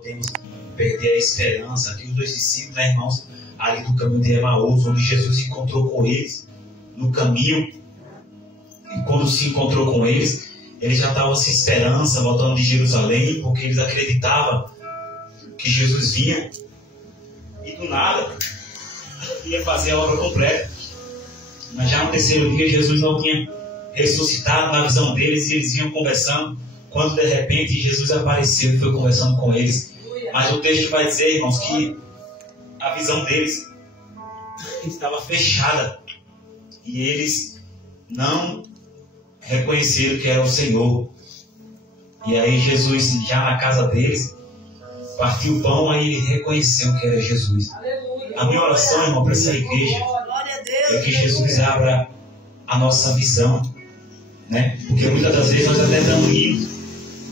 podemos perder a esperança. Aqui os dois discípulos, né, irmãos, ali do caminho de Emaús, onde Jesus se encontrou com eles no caminho. E quando se encontrou com eles, eles já estavam sem esperança, voltando de Jerusalém, porque eles acreditavam que Jesus vinha e do nada ia fazer a obra completa. Mas já no terceiro dia Jesus não tinha ressuscitado na visão deles e eles iam conversando, quando de repente Jesus apareceu e foi conversando com eles. Mas o texto vai dizer, irmãos, que a visão deles estava fechada e eles não reconheceram que era o Senhor. E aí Jesus, já na casa deles, partiu o pão, aí ele reconheceu que era Jesus. A minha oração, irmão, para essa igreja é que Jesus abra a nossa visão, né? Porque muitas das vezes nós até estamos indo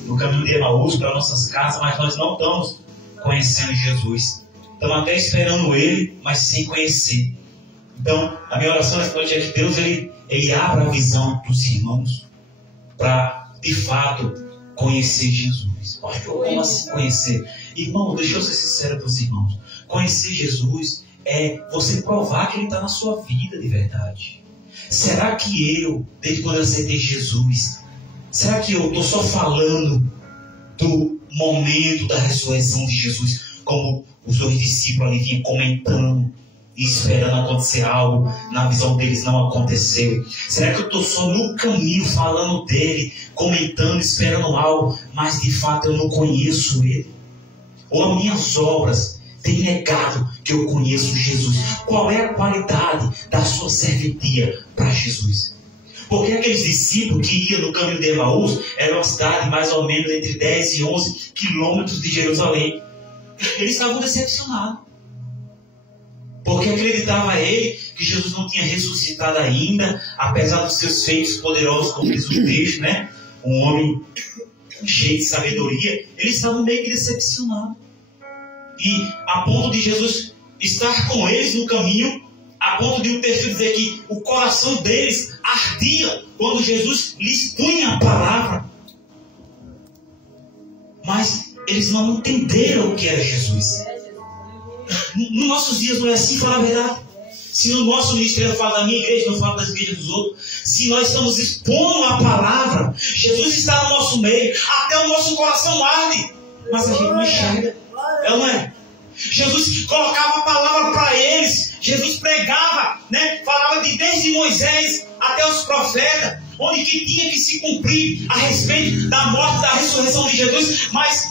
no caminho de Emaús para nossas casas, mas nós não estamos conhecendo Jesus. Estamos até esperando Ele, mas sem conhecer. Então, a minha oração nessa noite é que Deus ele abra a visão dos irmãos para, de fato, conhecer Jesus. Pastor, como assim conhecer? Irmão, deixa eu ser sincero para os irmãos. Conhecer Jesus é você provar que Ele está na sua vida de verdade. Será que eu, desde quando eu aceitei Jesus, será que eu estou só falando do momento da ressurreição de Jesus, como os dois discípulos ali vinham comentando e esperando acontecer algo, na visão deles não aconteceu? Será que eu estou só no caminho falando dele, comentando, esperando algo, mas de fato eu não conheço ele? Ou as minhas obras têm negado que eu conheço Jesus? Qual é a qualidade da sua serventia para Jesus? Porque aqueles discípulos que iam no caminho de Emaús era uma cidade mais ou menos entre 10 e 11 quilômetros de Jerusalém. Eles estavam decepcionados, porque acreditava ele que Jesus não tinha ressuscitado ainda, apesar dos seus feitos poderosos, como diz o texto, né? Um homem cheio de sabedoria. Eles estavam meio que decepcionados. E a ponto de Jesus estar com eles no caminho, a ponto de o texto dizer que o coração deles ardia quando Jesus lhes punha a palavra. Mas eles não entenderam o que era Jesus. Nos nossos dias não é assim, fala a verdade. Se no nosso ministério eu falo da minha igreja, não falo das igrejas dos outros, se nós estamos expondo a palavra, Jesus está no nosso meio, até o nosso coração arde, mas a gente não enxerga. É ou não é? Jesus colocava a palavra para eles, Jesus pregava, né? Falava desde Moisés até os profetas, onde que tinha que se cumprir a respeito da morte, da ressurreição de Jesus. Mas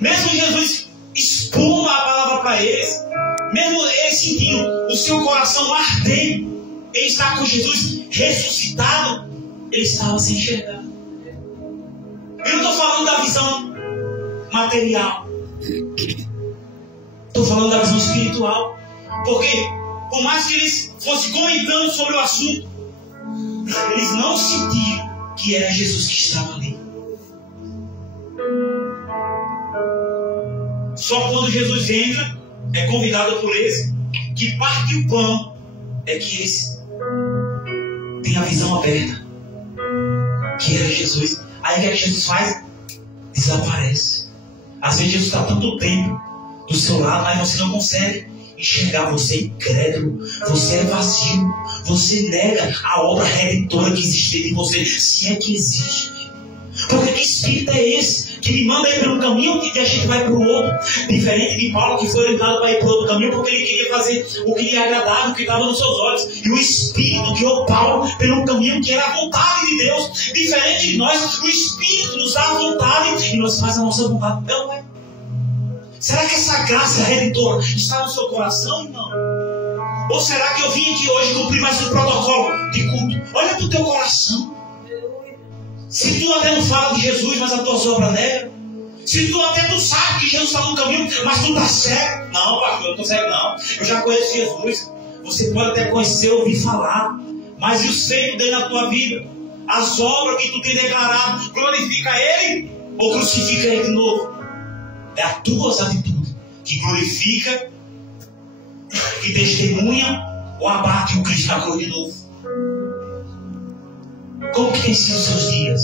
mesmo Jesus expondo a palavra para eles, mesmo eles sentindo o seu coração arder, ele está com Jesus ressuscitado, ele estava sem enxergar. Eu não estou falando da visão material, estou falando da visão espiritual. Porque por mais que eles fossem comentando sobre o assunto, eles não sentiram que era Jesus que estava ali. Só quando Jesus entra, é convidado por eles, que parte o pão, é que eles têm a visão aberta, que era Jesus. Aí o que Jesus faz? Desaparece. Às vezes Jesus está tanto tempo do seu lado, mas você não consegue enxergar. Você é incrédulo, você é vazio, você nega a obra redentora que existe dentro de você, se é que existe. Porque que espírito é esse que me manda ir para um caminho e que a gente vai para o outro? Diferente de Paulo, que foi orientado para ir para o outro caminho porque ele queria fazer o que lhe agradava, o que estava nos seus olhos. E o Espírito guiou Paulo pelo caminho que era a vontade de Deus. Diferente de nós, o Espírito nos dá a vontade e nós fazemos a nossa vontade. Não é? Será que essa graça redentora está no seu coração? Não. Ou será que eu vim aqui hoje cumprir mais um protocolo de culto? Olha para o teu coração. Se tu até não fala de Jesus, mas a tua obra nega. Se tu até não sabe que Jesus está no caminho, mas tu está cego. Não, pastor, eu não estou cego não. Eu já conheço Jesus. Você pode até conhecer, ouvir falar, mas e os feitos dele na tua vida? As obras que tu tem declarado, glorifica Ele ou crucifica Ele de novo? É as tuas atitudes que glorifica, que testemunha ou abate o Cristo na cruz de novo. Como que tem sido os seus dias?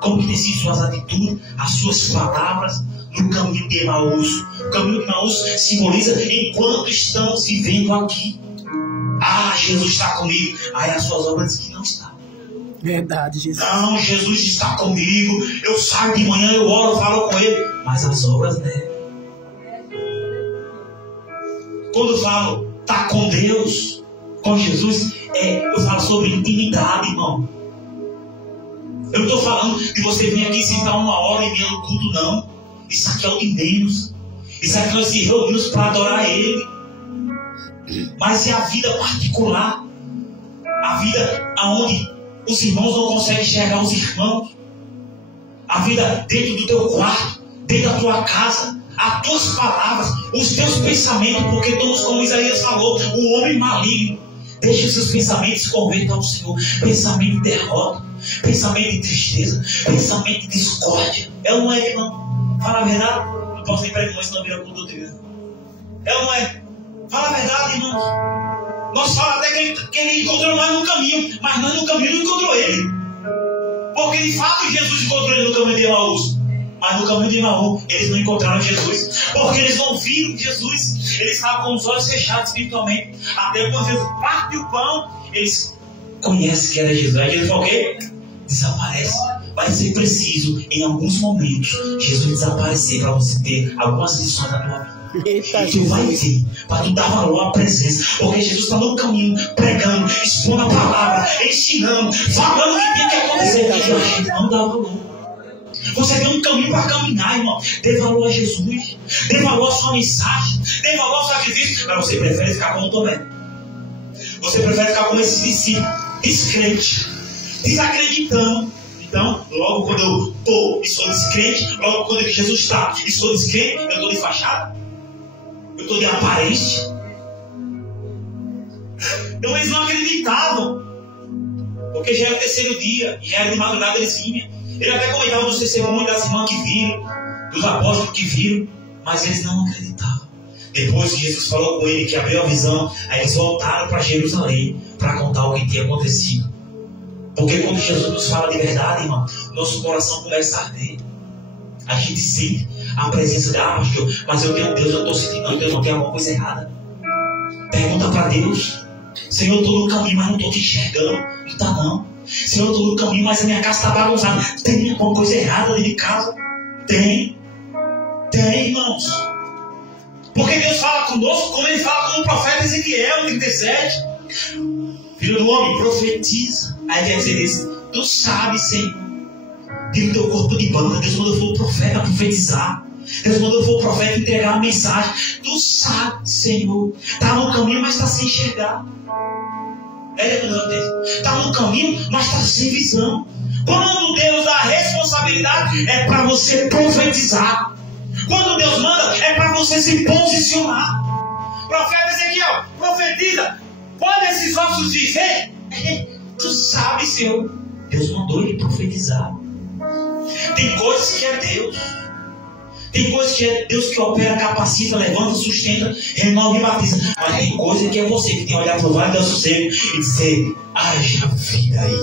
Como que tem sido suas atitudes, as suas palavras no caminho de Emaús. O caminho de Emaús simboliza enquanto estamos vivendo aqui. Ah, Jesus está comigo. Aí as suas obras dizem que não está. Verdade, Jesus. Não, Jesus está comigo. Eu saio de manhã, eu oro, falo com Ele. Mas as obras, né? Quando eu falo, tá com Deus, com Jesus, eu falo sobre intimidade, irmão. Eu não estou falando de você vir aqui sentar 1h30 no culto, não. Isso aqui é o de menos. Isso aqui nós se reunimos para adorar Ele. Mas é a vida particular. A vida onde os irmãos não conseguem enxergar os irmãos. A vida dentro do teu quarto, dentro da tua casa. As tuas palavras, os teus pensamentos. Porque todos, como Isaías falou, o homem maligno. Deixa os seus pensamentos se convertam ao Senhor. Pensamento de derrota, pensamento de tristeza, pensamento de discórdia. É ou não é, irmão? Fala a verdade. Não posso ir para irmão, senão vira culto de Deus. É ou não é? Fala a verdade, irmão. Nós falamos até que ele encontrou nós no caminho, mas nós no caminho não encontrou ele. Porque de fato Jesus encontrou ele no caminho de Emaús. Mas no caminho de Emaús eles não encontraram Jesus. Porque eles não viram Jesus. Eles estavam com os olhos fechados espiritualmente. Até quando Jesus parte o pão, eles conhecem que era Jesus. Aí Jesus falou o quê? Desaparece. Vai ser preciso, em alguns momentos, Jesus desaparecer para você ter algumas lições na tua vida. Eita, e tu vai ver, para tu dar valor à presença. Porque Jesus está no caminho, pregando, expondo a palavra, ensinando, falando o que tem que acontecer. E a gente não dá valor. Você tem um caminho para caminhar, irmão. Dê valor a Jesus. Dê valor à sua mensagem. Dê valor ao sacrifício. Mas você prefere ficar como Tomé. Você prefere ficar como esses discípulos, descrente, desacreditando. Então, logo quando eu estou e sou descrente, logo quando Jesus está e sou descrente, eu estou de fachada. Eu estou de aparência. Então eles não acreditavam. Porque já era o terceiro dia, já era de madrugada eles vinham. Ele até comentava dos testemunhos das irmãs que viram, dos apóstolos que viram, mas eles não acreditavam. Depois que Jesus falou com ele, que abriu a visão, aí eles voltaram para Jerusalém para contar o que tinha acontecido. Porque quando Jesus nos fala de verdade, irmão, nosso coração começa a arder. A gente sente a presença de pastor, mas eu tenho Deus, eu estou sentindo, não, Deus, não tem alguma coisa errada. Pergunta para Deus. Senhor, eu estou no caminho, mas não estou te enxergando. Não está não. Senhor, eu estou no caminho, mas a minha casa está bagunçada. Tem alguma coisa errada dentro de casa? Tem. Tem, irmãos. Porque Deus fala conosco como Ele fala com o profeta Ezequiel, 37. Filho do homem, profetiza. Aí quer dizer isso. Tu sabes, Senhor. Tem o teu corpo de banda. Deus mandou for o profeta profetizar. Deus mandou for o profeta entregar a mensagem. Tu sabes, Senhor. Está no caminho, mas está sem enxergar. Está no caminho, mas está sem visão. Quando Deus dá a responsabilidade, é para você profetizar. Quando Deus manda, é para você se posicionar. Profeta Ezequiel, profetiza. Pode esses ossos dizer? Tu sabes, Senhor. Deus mandou ele profetizar. Tem coisas que é Deus. Tem coisas que é Deus que opera, capacita, levanta, sustenta, renova e batiza. Mas tem coisa que é você que tem que olhar para o vale do sossego e dizer: haja vida aí.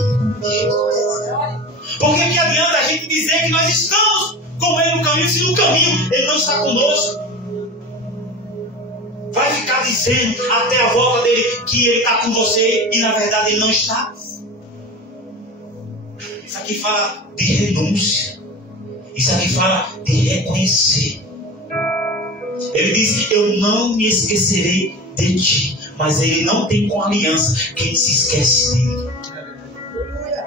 Por que adianta a gente dizer que nós estamos com Ele no caminho, se no caminho Ele não está conosco? Vai ficar dizendo até a volta dele que Ele está com você e na verdade Ele não está? Isso aqui fala de renúncia. Isso aqui fala de reconhecer. Ele diz: eu não me esquecerei de ti. Mas ele não tem com aliança quem se esquece dele.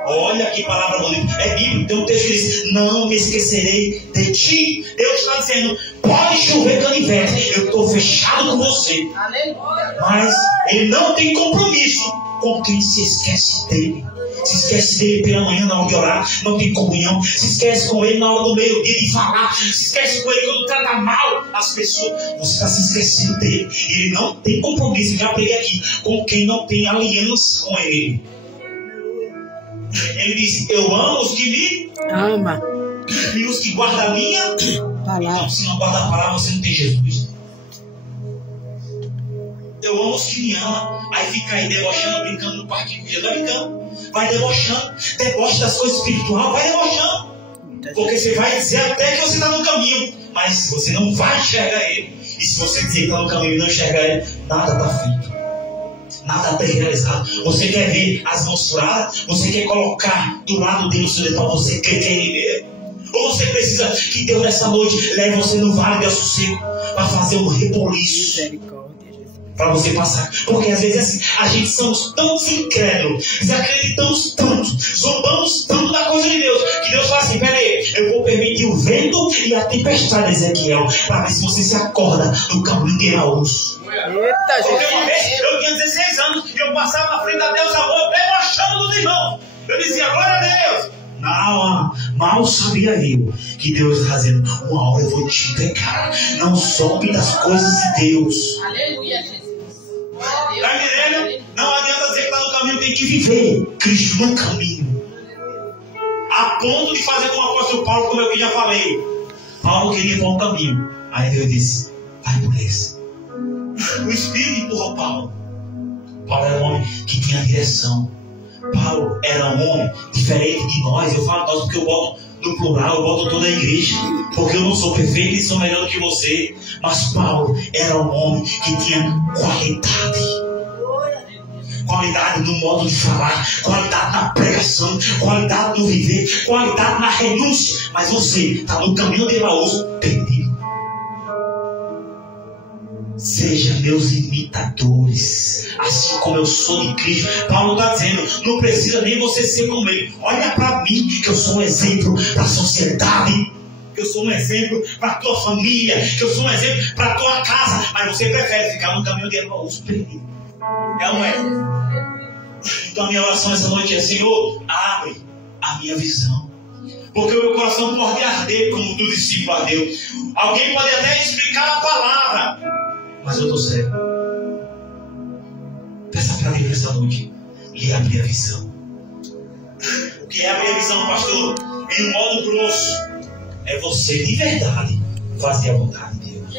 Olha que palavra bonita. É bíblico, tem um texto que diz: não me esquecerei de ti. Deus está dizendo: pode chover canivete, eu estou fechado com você. Mas ele não tem compromisso com quem se esquece dele. Se esquece dele pela manhã na hora de orar, não tem comunhão. Se esquece com ele na hora do meio-dia de falar. Se esquece com ele quando trata mal as pessoas. Você está se esquecendo dele. Ele não tem compromisso, já peguei aqui, com quem não tem aliança com ele. Ele diz: eu amo os que me ama e os que guardam a minha palavra. Então, se não guarda a palavra, você não tem Jesus. Eu amo os que me amam. Aí fica aí debochando, brincando no parquinho com Jesus. Vai brincando. Vai debochando. Deboche das coisas espirituais. Vai debochando. Porque você vai dizer até que você está no caminho. Mas mais. Você não vai enxergar ele. E se você dizer que está no caminho e não enxergar ele, nada está feito. Nada está realizado. Você quer ver as mãos furadas? Você quer colocar do lado dele o seu dedo para você crer que é ele mesmo? Ou você precisa que Deus nessa noite leve você no vale de Aço Seco para fazer um reboliço para você passar? Porque às vezes assim, a gente somos tão incrédulos, desacreditamos tanto, zombamos tanto da coisa de Deus, que Deus fala assim: peraí, eu vou permitir o vento e a tempestade, Ezequiel, para ver se você se acorda do caminho de Emaús. Eita, Porque uma vez eu tinha 16 anos e eu passava na frente da Deus amor, debochando dos irmãos. Eu dizia: glória a Deus. Não, mal sabia eu que Deus está dizendo: uma hora eu vou te entregar. Não sobe das coisas de Deus. Aleluia, Jesus. Está entendendo? Não adianta dizer que está no caminho, tem que viver Cristo no caminho. A ponto de fazer como o apóstolo Paulo, como eu já falei. Paulo queria ir para um caminho. Aí Deus disse: vai por esse. O Espírito empurrou Paulo. Paulo era um homem que tinha direção. Paulo era um homem diferente de nós. Eu falo nós porque eu boto no plural, eu boto toda a igreja, porque eu não sou perfeito e sou melhor do que você. Mas Paulo era um homem que tinha qualidade. Qualidade no modo de falar, qualidade na pregação, qualidade no viver, qualidade na renúncia. Mas você está no caminho de Emaús perdido. Sejam meus imitadores, assim como eu sou de Cristo. Paulo está dizendo: não precisa nem você ser como ele. Olha para mim, que eu sou um exemplo para a sociedade, que eu sou um exemplo para a tua família, que eu sou um exemplo para a tua casa. Mas você prefere ficar no caminho de Emaús perdido. É ou não é? Então a minha oração essa noite é: Senhor, abre a minha visão. Porque o meu coração pode arder como do discípulo ardeu. Alguém pode até explicar a palavra, mas eu estou cego. Peça para Deus essa noite lhe abrir a visão. O que é abrir a visão, pastor? Em um modo grosso, é você de verdade fazer a vontade de Deus.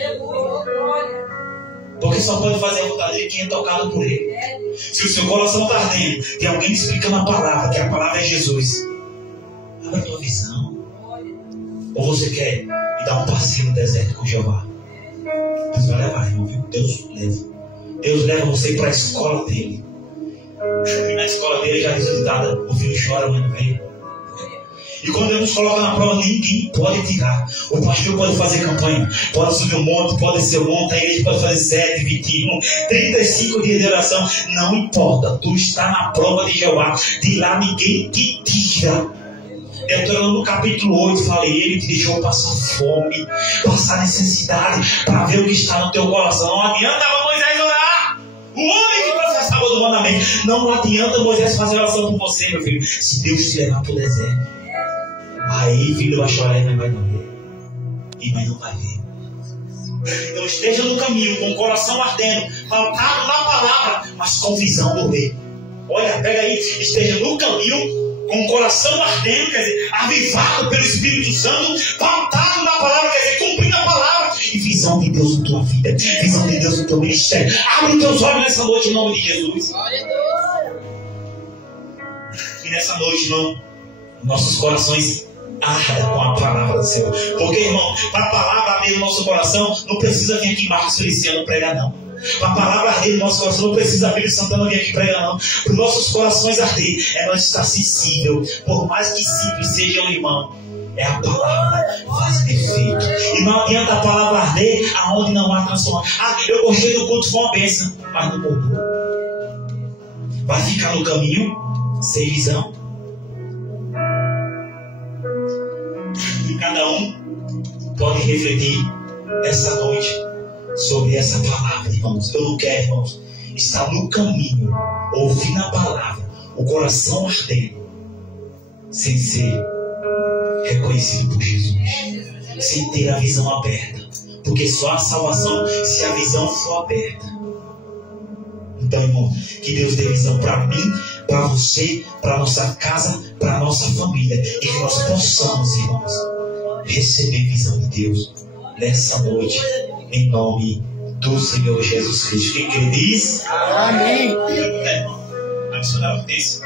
Porque só pode fazer a vontade de quem é tocado por Ele. Se o seu coração está ardendo, tem alguém explicando a palavra, que a palavra é Jesus, abra a tua visão. Ou você quer ir dar um passeio no deserto com Jeová? Deus vai levar, irmão, viu? Deus leva. Deus leva você para a escola dele. E na escola dele já diz nada: o filho chora, mas não vem. E quando Deus nos coloca na prova, ninguém pode tirar. O pastor pode fazer campanha, pode subir um monte, pode ser um monte, a igreja pode fazer 7, 21, 35 dias de oração. Não importa, tu está na prova de Jeová. De lá ninguém te tira. Deuteronômio no capítulo 8, falei: ele te deixou passar fome, passar necessidade, para ver o que está no teu coração. Não adianta Moisés orar. O homem que processava do mandamento. Não adianta Moisés fazer oração por você, meu filho, se Deus te levar para o deserto. Aí, filho, vai chorar, mas vai não ver. E mas não vai ver. Então esteja no caminho, com o coração ardendo, pautado na palavra, mas com visão do rei. Olha, pega aí, esteja no caminho, com o coração ardendo, quer dizer, avivado pelo Espírito Santo, pautado na palavra, quer dizer, cumprindo a palavra, e visão de Deus na tua vida, visão de Deus no teu ministério. Abre teus olhos nessa noite em nome de Jesus. E nessa noite, não, nossos corações arda com a palavra do Senhor. Porque, irmão, para a palavra arder no nosso coração, não precisa vir aqui Marcos Feliciano pregar, não. Para a palavra arder no nosso coração, não precisa abrir Santana vir aqui pregar, não. Para os nossos corações arder, é nós estar sensível. Por mais que simples seja o irmão, é a palavra faz efeito. E não adianta a palavra arder aonde não há transformação. Ah, eu gostei do culto, foi uma bênção, mas não mudou. Vai ficar no caminho sem visão. E cada um pode refletir essa noite sobre essa palavra, irmãos. Eu não quero, irmãos, estar no caminho, ouvindo a palavra, o coração ardendo, sem ser reconhecido por Jesus, sem ter a visão aberta, porque só a salvação se a visão for aberta. Então, irmão, que Deus dê visão para mim, para você, para nossa casa, para nossa família, e que nós possamos, irmãos, receber visão de Deus nessa noite, em nome do Senhor Jesus Cristo. Quem crê diz? Amém. Adicionar isso.